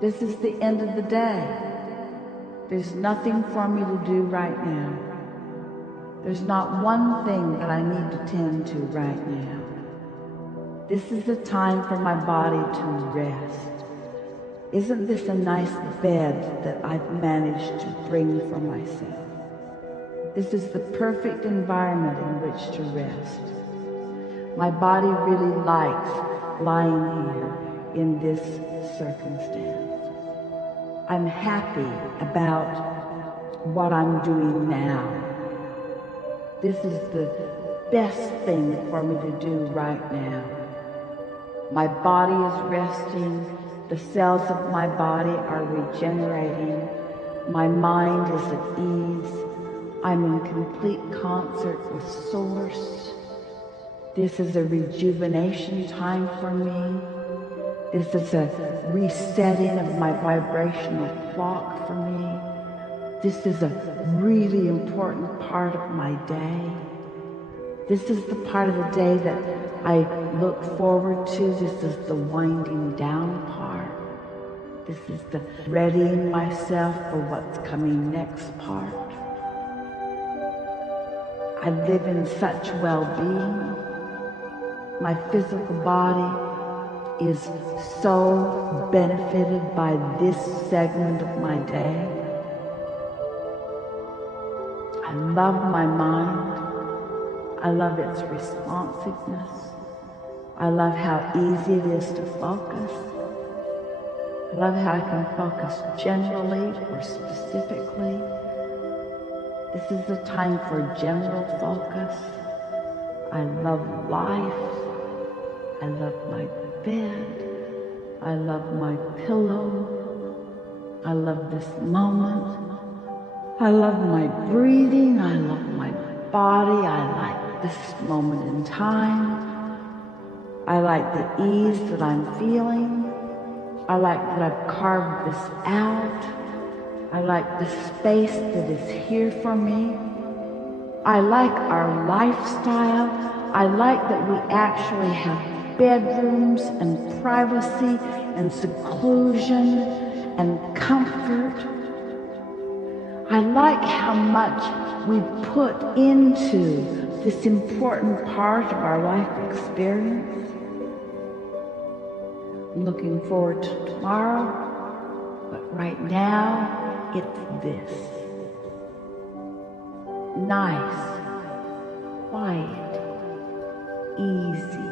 This is the end of the day. There's nothing for me to do right now. There's not one thing that I need to tend to right now. This is the time for my body to rest. Isn't this a nice bed that I've managed to bring for myself? This is the perfect environment in which to rest. My body really likes lying here in this circumstance. I'm happy about what I'm doing now. This is the best thing for me to do right now. My body is resting. The cells of my body are regenerating. My mind is at ease. I'm in complete concert with Source. This is a rejuvenation time for me. This is a resetting of my vibrational clock for me. This is a really important part of my day. This is the part of the day that I look forward to. This is the winding down part. This is the readying myself for what's coming next part. I live in such well-being. My physical body is so benefited by this segment of my day. I love my mind. I love its responsiveness. I love how easy it is to focus. I love how I can focus generally or specifically. This is the time for general focus. I love life. I love my bed. I love my pillow. I love this moment. I love my breathing. I love my body. I like this moment in time. I like the ease that I'm feeling. I like that I've carved this out. I like the space that is here for me. I like our lifestyle. I like that we actually have bedrooms and privacy and seclusion and comfort. I like how much we put into this important part of our life experience. I'm looking forward to tomorrow, but right now, it's this. Nice, quiet, easy.